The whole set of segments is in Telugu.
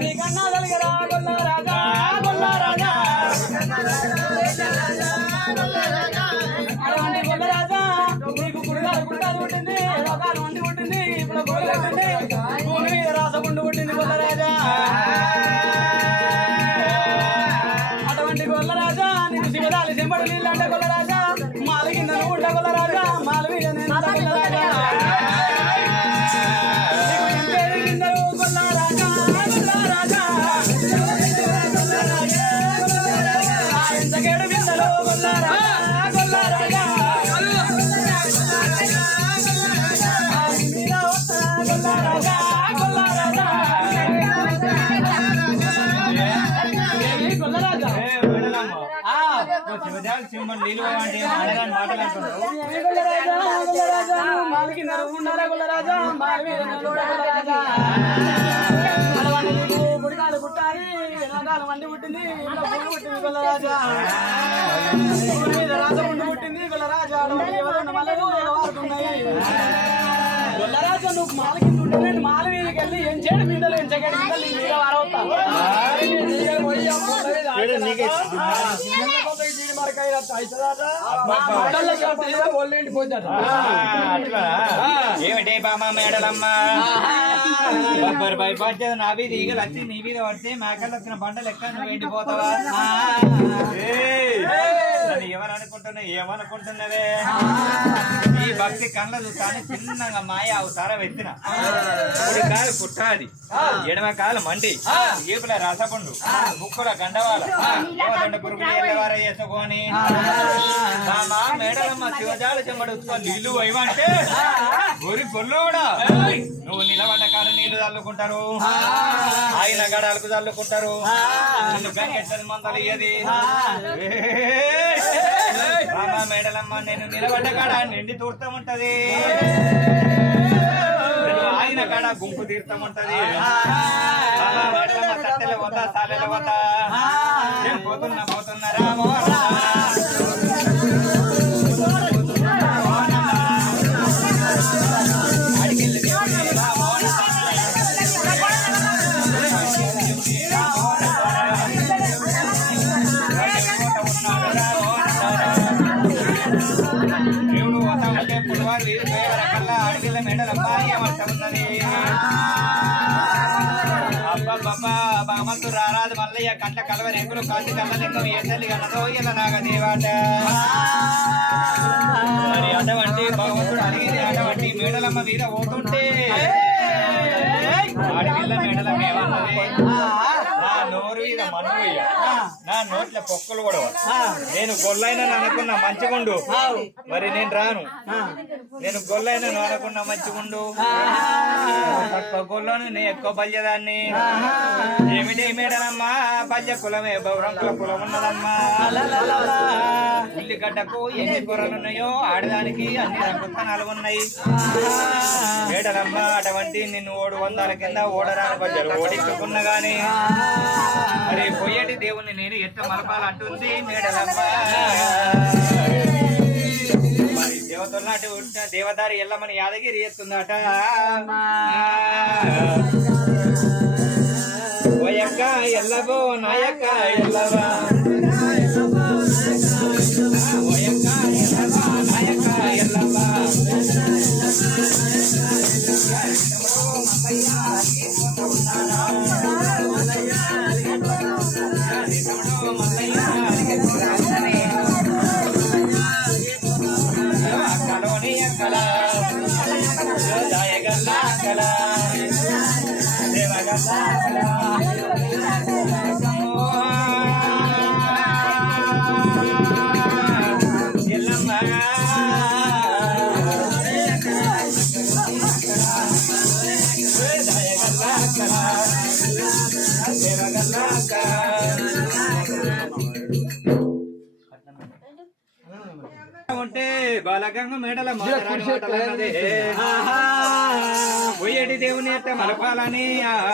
నీకన్నా కలిగరా గొల్ల రాజా గొల్ల రాజా అటువంటి గొల్ల రాజా నీకు గుడిగాలు గుడ్డాలు పుట్టింది లోకాలు వండి పుట్టింది ఇప్పుడు గోలు కట్టింది భూమి మీద రాసగుండు పుట్టింది గొల్ల రాజా అటువంటి గొల్ల రాజా నీకు శివదాలి చెంబడు నీళ్ళు అంటే గొల్ల రాజా మాలు కింద నువ్వు ఉండ గొల్ల రాజా మాలు మీద నేను గొల్ల రాజా గుడికాలు పుట్టాలి ఎన్నకాలం వండి పుట్టింది పుట్టింది గొల్లరాజా రాజగుండు పుట్టింది గొల్లరాజా గొల్లరాజా నువ్వు మాల కింద ఉంటే మాల మీదకి వెళ్ళి ఎంచేడు మీదలు ఎంచగడి మీద వారవుతా ఏమిటి బామ్మ మేడలమ్మ బబ్బర్ బై పడ్డది నా మీద ఈగలు వచ్చి నీ మీద పడితే మేకలు వచ్చిన పంట లెక్క నువ్వు ఎండిపోతావా ఏమనుకుంటున్నవే ఈ భక్తి కళ్ళ చూస్తాను చిన్నగా మాయ అవతారం ఎత్తిన ఇప్పుడు కాలు పుట్టాది ఎడమ కాలు మండి ఏపుల రసపండు ముక్కుల గండవాల పురుగులు ఎల్లవార వేసుకొని మా మేడలమ్మ శివజాల చెమ్మడు నీళ్లు అయ్యమంటే ఊరి గొల్లు కూడా నువ్వు నిలబడ్డ కాలు నీళ్లు చల్లుకుంటారు ఆయన గడాలకు చల్లుకుంటారు గంగెట్టది మందలు ఇయ్యది రామా మేడలమ్మ నేను నిలబడ్డ కాడ నిండి తూర్తం ఉంటది ఆయన కాడ గుంపు తీర్థం ఉంటది తట్టెల పోతా సాలెల పోతా నేను పోతున్నా రామో బామత్తు రారాదు మల్లయ్య కంట కలవ రేకులు కాసి కళ్ళలింగం ఏ తల్లి కన్నదో ఇలా నాగదేవాట మరి అటువంటి భగవంతుడు అడిగింది అటువంటి మేడలమ్మ మీద పోతుంటే ఆడపిల్ల మేడలమ్మ ఏమన్నది నా నోరు మీద మనువయ్య నా నోట్ల పొక్కులు కూడా నేను గొల్లైనా అనుకున్న మంచిగుండు మరి నేను రాను నేను గొల్లైనా అనుకున్న మంచిగుండు తక్కువ గొల్లను నేను ఎక్కువ బల్యదాన్ని ఏమిటి మేడలమ్మా బల్య కులమే బౌరంకుల కులం ఉన్నదమ్మా ఉల్లిగడ్డకు ఎన్ని కూరలున్నాయో ఆడదానికి అన్ని రంగుతనాలు ఉన్నాయి మేడలమ్మ అటువంటి నిన్ను 700 కింద ఓడరాని బజ్జలు ఓడించుకున్నా గాని మరి పోయేటి దేవుణ్ణి నేను ఎట్ట మలపాలంటుంది మేడలమ్మ మరి దేవతలాంటి దేవదారి ఎల్లమని యాదగిరి ఎత్తుందట ఓయక్క ఎల్లవో నాయక్క ఎల్లవా ఓయక్క ఎల్లవా నాయక్క ఎల్లవా ఉంటే బాలగంగ మేడల పోయేటి దేవుని యొక్క మలపాలని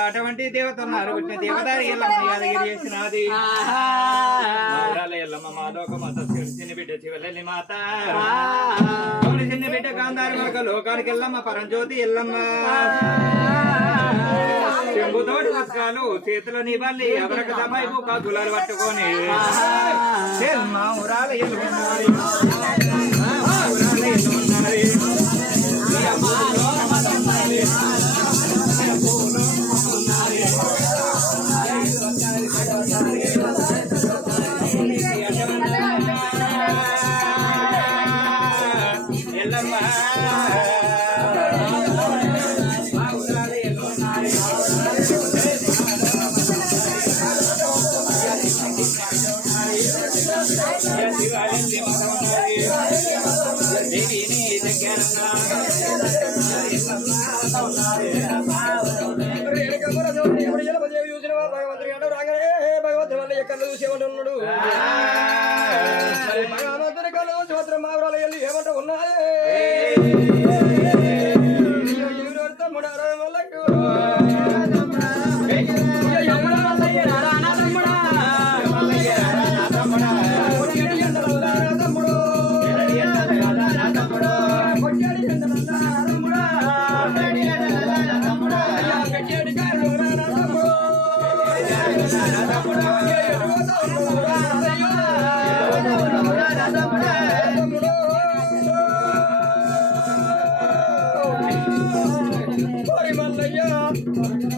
అటువంటి దేవత ఉన్నారు దేవదారి ఎల్లమ్మ యాదగిరి చేసినది ఎల్లమ్మ మాలోక మాత చిన్న బిడ్డ చివల్లి మాత చిన్న బిడ్డ గాంధారి మరొక లోకానికి ఎల్లమ్మ పరంజ్యోతి ఎల్లమ్మ చేతిలో నీ బల్లి ఎవరికి దమైపు కదులాలు పట్టుకొని మా ఊరాల ఎల్లున్నది భగవంతుని వల్ల ఎక్కడ చూసేవాడు భగవంతుని కళ్ళు సంవత్సరం మావరాలు వెళ్ళి ఏమంట ఉన్నాయి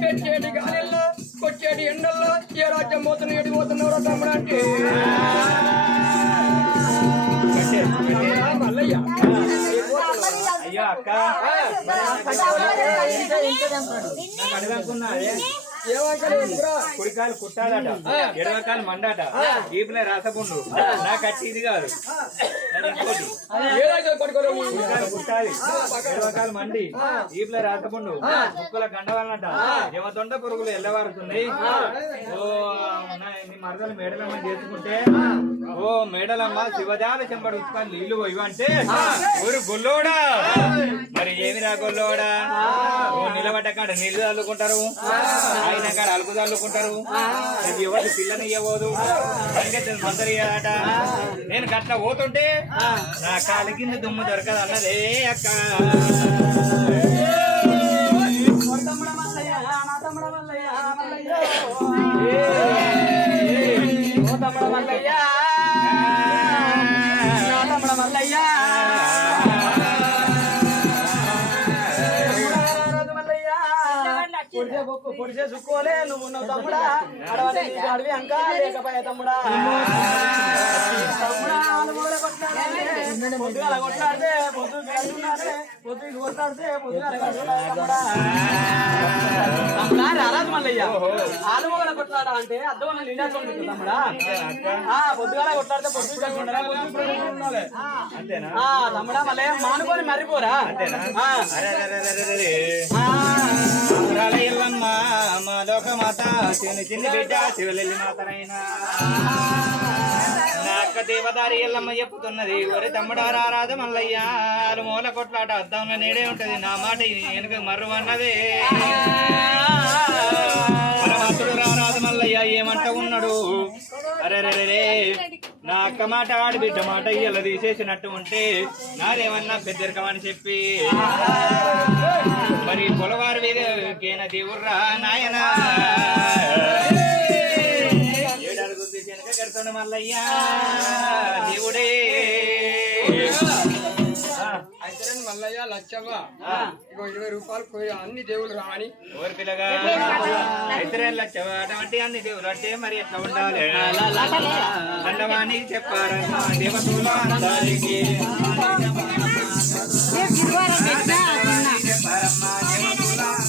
పెట్టేటి గాలిల్లో కొట్టేటి ఎండల్లో ఏ రాజ్యం పోతున్నా ఎటు పోతున్నారో తమ్ముడు అంటే మల్లయ్య అయ్యో అక్క అడగనుకున్నాదే కుడికాలు కుట్టాడట ఎడవకాలు మండాట ఈపులే రాసపుండు నా కట్టి ఇది కాదు ఇంకోటి కుడికాలు కుట్టాలి ఎడవకాలు మండి ఈపులే రాసపుండు ముక్కల గండవాలన్నట ఏమతొండ పురుగులు ఎల్లవారుతుంది ఓ మరదలు మేడలమ్మ చేసుకుంటే ఓ మేడలమ్మ శివజాల చెంబడి ఉత్పత్తి నీళ్లు ఇవంటే ఊరు గొల్లోడా మరి ఏమిరా గొల్లోడా ఓ నిలబడ్డకాడ నీళ్లు చల్లుకుంటారు ఆయన కాడ అలుపు చల్లుకుంటారు ఎవరు పిల్లని ఇవ్వదు మందరియాట నేను గట్ల పోతుంటే నా కాలి కింద దుమ్ము దొరకదు అన్నదే అక్క పొడిసే చుక్కోలే నువ్వు ఉన్నావు తమ్ముడా అడవి అడవి అంకా లేకపోయా తమ్ముడా పొద్దుగాల కొట్లాడితే పొద్దుకి కొట్లాడితే పొద్దుగాల తమ్ముడా రారాజు మల్లయ్య ఆలుమూల కొట్లాడ అంటే అద్దం నిండాల్సి తమ్ముడా పొద్దుగాల కొట్లాడితే పొద్దుగా అంతేనా తమ్ముడా మళ్ళీ మానుకొని మర్రిపోరా ఎల్లమ్మ మా లోక మాత చిన్ని చిన్ని బిడ్డ శివలెల్లి మాతనైనా నా అక్క దేవదారి ఎల్లమ్మ చెప్పుతున్నది ఒరి తమ్ముడా రారాదు మల్లయ్య మూల కొట్లాట అద్దంలో నేడే ఉంటది నా మాట వెనుక మర్రు అన్నదే భగవంతుడు రారాదు మల్లయ్య ఏమంట ఉన్నాడు అరే నా అక్క మాట ఆడిబిడ్డ మాట ఇయ్యాల తీసేసినట్టు ఉంటే నాదేమన్నా పెద్దరికమని చెప్పి మరి పొలవారు వేదేన దేవుర్రా నాయన ఏడడుగుంది వెనక కడుతుండ మల్లయ్యా దేవుడే అయితే మల్లయ్య లచ్చవ్వ ఇగో 20 రూపాయలు అన్ని దేవుళ్ళు రాని ఓరి పిల్లగా అయితే లచ్చవ్వ అటువంటి అన్ని దేవుడు అంటే మరి ఎట్లా ఉండాలి దండవాణి చెప్పారమ్మా దేవతల అందరికి చెప్పారమ్మా దేవతల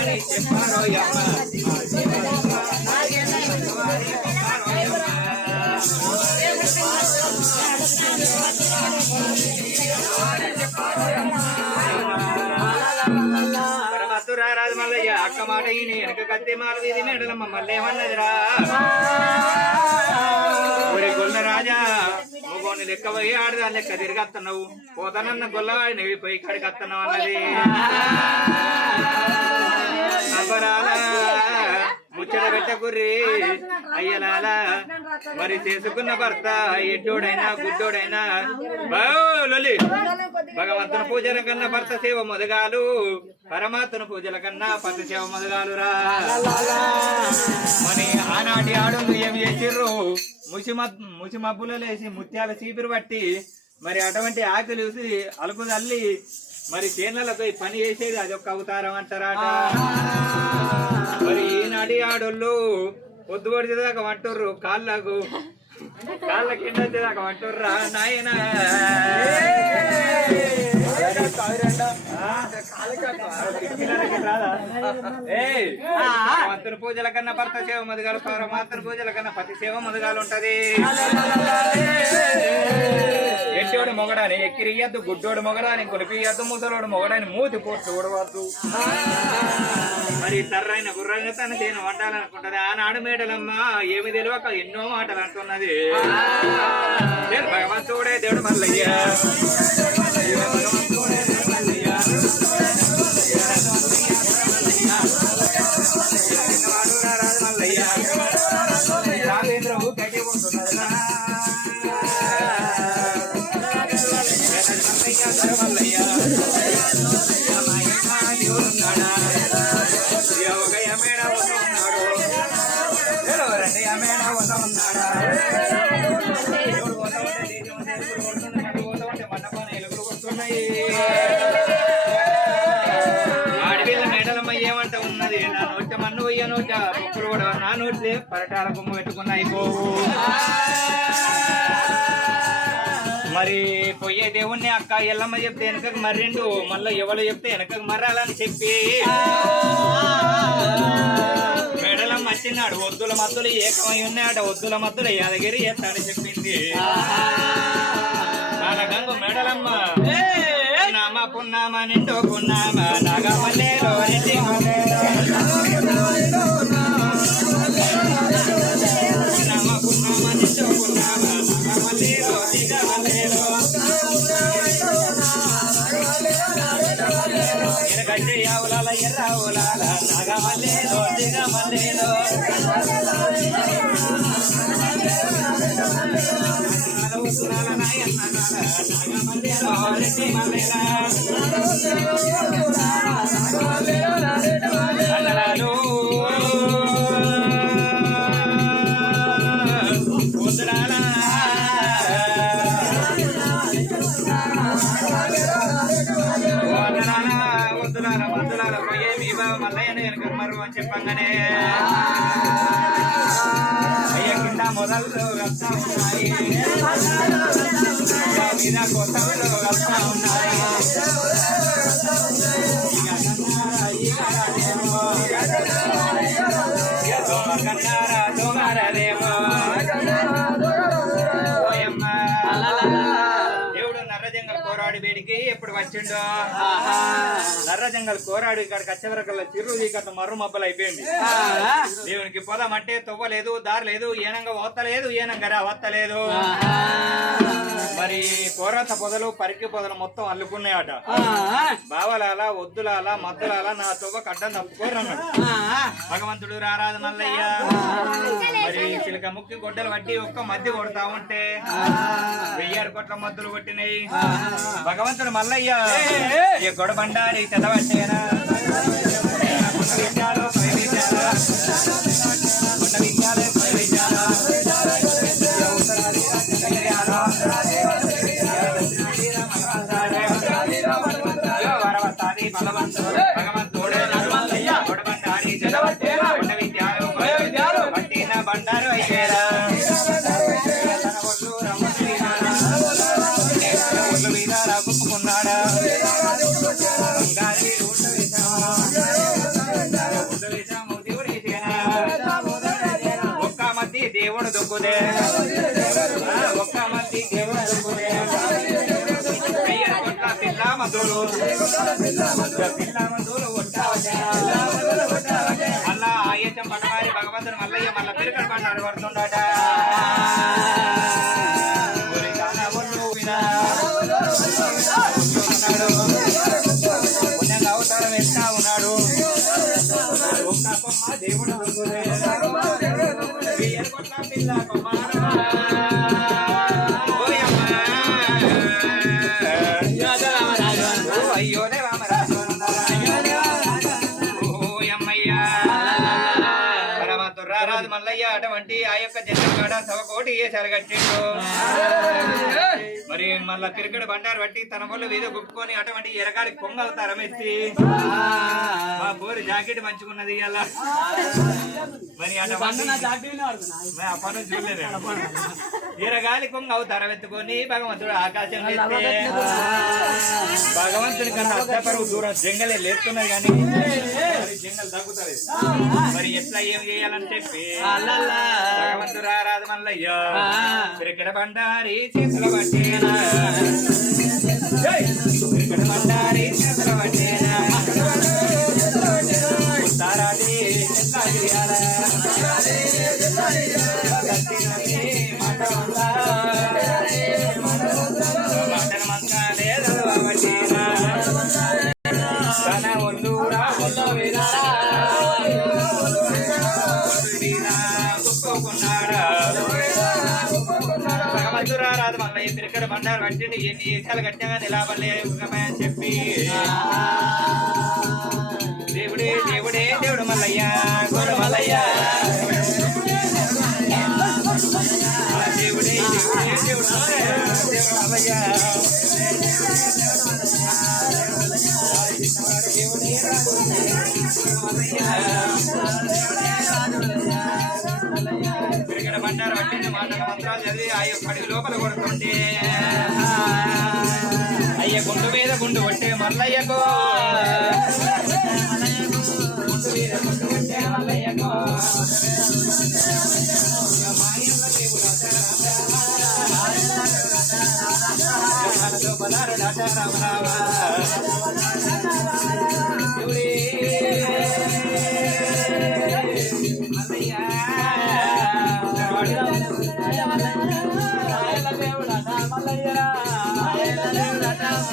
అని చెప్పారో యమ్మ రారాజు మల్లయ్య అక్క మాట ఈయన వెనక కత్తి మాల వీధి మేడలమ్మ మళ్ళేమన్నదిరా ఒరే గొల్ల రాజా మగోని లెక్క పోయి ఆడదా లెక్క తిరిగత్తన్నావు పోతానన్న గొల్లవాడిని పోయి ఇక్కడికి వస్తున్నావు అన్నది అబ్బరాలా ముచ్చట పెట్టకుర్రి అయ్యలాలా మరి చేసుకున్న భర్త ఎడ్డోడైనా గుడ్డోడైనా లొల్లి భగవంతుని పూజల కన్నా భర్త సేవ మొదగాలు పరమాత్మ పూజల కన్నా పతి సేవ మొదగాలురా మరి ఆనాటి ఆడోళ్ళు ఏమి చేసిర్రు ముసి మబ్బులో లేసి ముత్యాల చీపిరి పట్టి మరి అటువంటి ఆకులు చూసి అలుపు తల్లి మరి చేనులకు పని చేసేది అదొక అవతారం అంటారాట మరి ఈనాటి ఆడోళ్ళు పొద్దు పడిచేదాకా వంటుర్రు కాళ్ళ కింద వచ్చేదాకా వంటుర్రా నాయన భగవంతుని పూజల కన్నా భర్త సేవ మొదగాలు పరమాత్మ పూజల కన్నా పతి సేవ మొదగాలు ఉంటది ఎట్టోడు మొగడాని ఎక్కిరియద్దు గుడ్డోడు మొగడాని కొనిపియద్దు ముసలోడు మొగడాని మూతి పోటు చూడవద్దు మరి తర్రైన గుర్రంగా తన దేని వండాలనుకుంటది ఆనాడు మేడలమ్మ ఏమి తెలియక ఎన్నో మాటలు అంటున్నది భగవంతుడే దేవుడు మల్లయ్య రాజు మల్లయ్య రాజేంద్రవు గట్టి పోతున్నది మల్లయ్య ఆడపిల్ల మేడలమ్మ ఏమంట ఉన్నది నా నోట మన్ను పోయ్య నోట మొక్కులు కూడా నా నోట్లే పరటాల బొమ్మ పెట్టుకున్నాయి పోవు మరి పోయే దేవుణ్ణి అక్క ఎల్లమ్మ చెప్తే వెనకకు మర్రిండు మళ్ళీ ఎవరు చెప్తే వెనకకు మర్రాలని చెప్పి మేడలమ్మ వచ్చినాడు ఒద్దుల మద్దులు ఏకమై ఉన్నాడు ఒద్దుల మద్దులు యాదగిరి ఎత్తాడని చెప్పింది నాగంగు మేడలమ్మ నామ పున్నామ నిండు పున్నామ నాగమల్లేలో నామ పున్నామ నిండు పున్నామ నాగమల్లేలో దిగమల్లేలో ఎరగడ్డి ఆవులాల ఎర్ర ఊలాల నాగమల్లేలో దిగమల్లేలో మల్లయ్యను వెనక మరు అని చెప్పంగానే అయ్య కింద మొదలు వస్తా ఉన్నాయి మీద కొత్తలు వస్తా ఉన్నాయి కన్నారా దోమారేమో దేవుడు నర్రజంగల్ కోరాడు వేడికి ఎప్పుడు వచ్చిండో నర్రజంగల్ కోరాడు ఇక్కడికి వచ్చే వరకల్లా చిరు ఇక్కడ మర్రు మబ్బలు అయిపోయింది దేవునికి పొదమంటే తవ్వలేదు దారి లేదు ఏనంగా వత్తలేదు ఏనంగా వత్తలేదు మరి కోరత పొదలు పరికి పొదలు మొత్తం అల్లుకున్నాయట బావలాల ఒద్దులాల మద్దులాల నా తవ్వ కడ్డం తప్పుకోరన్నాడు భగవంతుడు రారాజు మల్లయ్య మరి చిలక ముక్కి గొడ్డలు పట్టి ఒక్క మధ్య కొడతా ఉంటే 1000 కోట్ల మద్దులు కొట్టినాయి భగవంతుడు మల్లయ్య ఈ గొడబండారి తెదవట్టేనా భగవంతుడే గొడబండారి తెదవట్టేనా విద్యాలు పట్టిన బండారు అయ్యేరా రాకున్నాడా అయ్య కొట్ల పిల్ల మందులు మళ్ళా ఆయేశం పట్టవారి భగవంతుడు మల్లయ్య మళ్ళా పిరికడ పంటాడు పడుతుండట అవతారం ఎత్తా ఉన్నాడు దేవుడు పిల్ల అయ్యోనే రామరాజు రారాజు మల్లయ్య అటువంటి ఆ యొక్క జన్మ కాడ సవకోటి వేసారు కట్టిండు మరి మళ్ళా క్రికెట్ బండారు బట్టి తన వల్ల వీధ గుప్పుకొని అటువంటి ఎరగాలి కొంగ అవతారం ఎత్తి మా బోరి జాకెట్ మంచుకున్నది అలా మరి అప్పటి చూడలేదు ఎరగాలి కొంగ అవతారం ఎత్తుకొని భగవంతుడు ఆకాశం ఎత్తే భగవంతుడి కన్నా అత్తపరువు దూరం జంగలే లేస్తున్నది కానీ జంగల్ తగ్గుతుంది మరి ఎట్లా ఏం చేయాలని చెప్పి భగవంతుడు రారాదు మల్లయ్య క్రికెట్ బండారి చేతుల పట్టేనా క్రికెట్ బండారి చేతుల పట్టేనా తారాది ఎట్లా చేయాలా మాటల మంత్రాలే చదవబట్టేనా తన ఒళ్ళూరా ఒళ్ళ భగవంతురారాదు మల్లయ్య పిరికడ బండారు పట్టిండి ఎన్ని ఏసాలు కట్టినా నిలాబల్లే ఉగమని చెప్పి దేవుడే దేవుడే దేవుడు మల్లయ్య గోడు మల్లయ్య దేవుడే దేవుడే దేవుడు దేవుడు మల్లయ్య పిరికడ బండారు పట్టింది మాటల మంత్రాలు చదివి ఆ యొక్క అడిగి లోపల కొడుతుంటే అయ్య గుండు మీద గుండు కొట్టే మల్లయ్యకు గుండు మీద గుండు కొట్టే మల్లయ్యకు మల్లయ్య